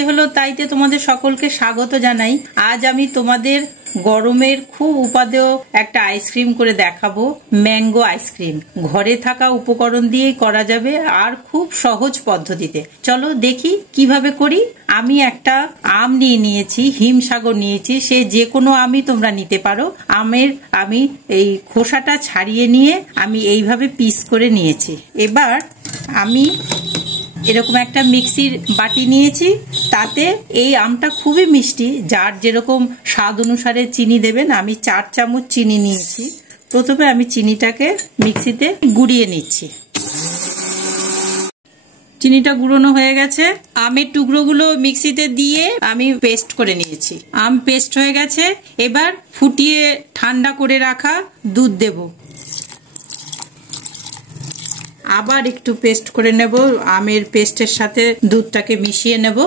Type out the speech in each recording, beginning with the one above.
ইচ্ছে হলো তাইতে তোমাদের সকলকে স্বাগত জানাই। আজ আমি তোমাদের গরমের খুব উপাদেয় একটা আইসক্রিম করে দেখাবো, ম্যাঙ্গো আইসক্রিম। ঘরে থাকা উপকরণ দিয়েই করা যাবে আর খুব সহজ পদ্ধতিতে। চলো দেখি কিভাবে করি। আমি একটা আম নিয়ে নিয়েছি, হিমসাগর নিয়েছি, সে যে কোনো আমই তোমরা নিতে পারো। আমি এই খোসাটা ছাড়িয়ে নিয়ে আমি এইভাবে পিস করে নিয়েছি। এবার আমি এরকম একটা মিক্সির বাটি নিয়েছি, তাতে এই আমটা খুবই মিষ্টি, যার যেরকম স্বাদ অনুসারে চিনি দেবেন। আমি 4 চামচ চিনি নিয়েছি। প্রথমে আমি চিনিটাকে মিক্সিতে গুঁড়িয়ে নিচ্ছি। চিনিটা গুঁড়োনো হয়ে গেছে। আমের টুকরোগুলো মিক্সিতে দিয়ে আমি পেস্ট করে নিয়েছি। আম পেস্ট হয়ে গেছে। এবার ফুটিয়ে ঠান্ডা করে রাখা দুধ দেব। আবার একটু পেস্ট করে নেব। আমের পেস্টের সাথে দুধটাকে মিশিয়ে নেব।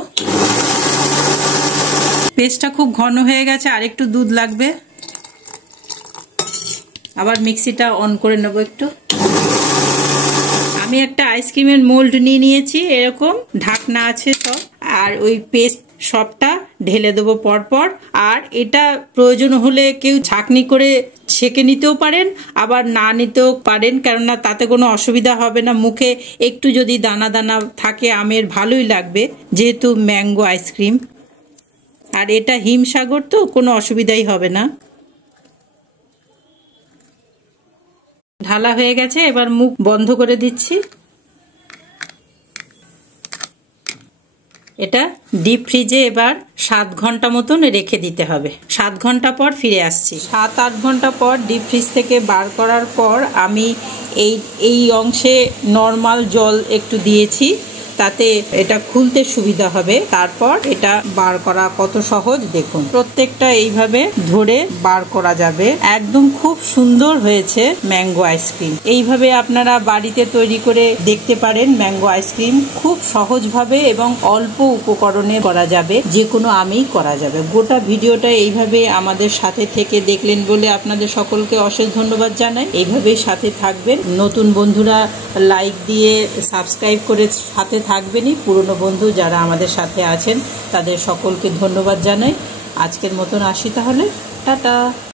পেস্টটা খুব ঘন হয়ে গেছে, আর একটু দুধ লাগবে। আবার মিক্সিটা অন করে নেব একটু। আমি একটা আইসক্রিমের মোল্ড নিয়ে নিয়েছি, এরকম ঢাকনা আছে সব, আর ওই পেস্ট সবটা ঢেলে দেবো পরপর। আর এটা প্রয়োজন হলে কেউ ছাঁকনি করে ছেঁকে নিতেও পারেন, আবার না নিতেও পারেন, কেননা তাতে কোনো অসুবিধা হবে না। মুখে একটু যদি দানা দানা থাকে আমের, ভালোই লাগবে, যেহেতু ম্যাঙ্গো আইসক্রিম। আর এটা হিমসাগর, তো কোনো অসুবিধাই হবে না। ঢালা হয়ে গেছে, এবার মুখ বন্ধ করে দিচ্ছি। এটা ডিপ ফ্রিজে এবার 7 ঘন্টা মতন রেখে দিতে হবে। 7 ঘন্টা পর ফিরে আসছি। 7-8 ঘন্টা পর ডিপ ফ্রিজ থেকে বার করার পর আমি এই অংশে নর্মাল জল একটু দিয়েছি, তাতে এটা খুলতে সুবিধা হবে। তারপর এটা বার করা কত সহজ দেখুন। প্রত্যেকটা এইভাবে ধরে বার করা যাবে। একদম খুব সুন্দর হয়েছে ম্যাঙ্গো আইসক্রিম। এইভাবে আপনারা বাড়িতে তৈরি করে দেখতে পারেন। ম্যাঙ্গো আইসক্রিম খুব সহজভাবে এবং অল্প উপকরণে করা যাবে, যে কোনো আমেই করা যাবে। গোটা ভিডিওটা এইভাবে আমাদের সাথে থেকে দেখলেন বলে আপনাদের সকলকে অশেষ ধন্যবাদ জানাই। এইভাবেই সাথে থাকবেন। নতুন বন্ধুরা লাইক দিয়ে সাবস্ক্রাইব করে সাথে থাকবেনই। পুরনো বন্ধু যারা আমাদের সাথে আছেন তাদের সকলকে ধন্যবাদ জানাই। আজকের মতন আসি তাহলে, টাটা।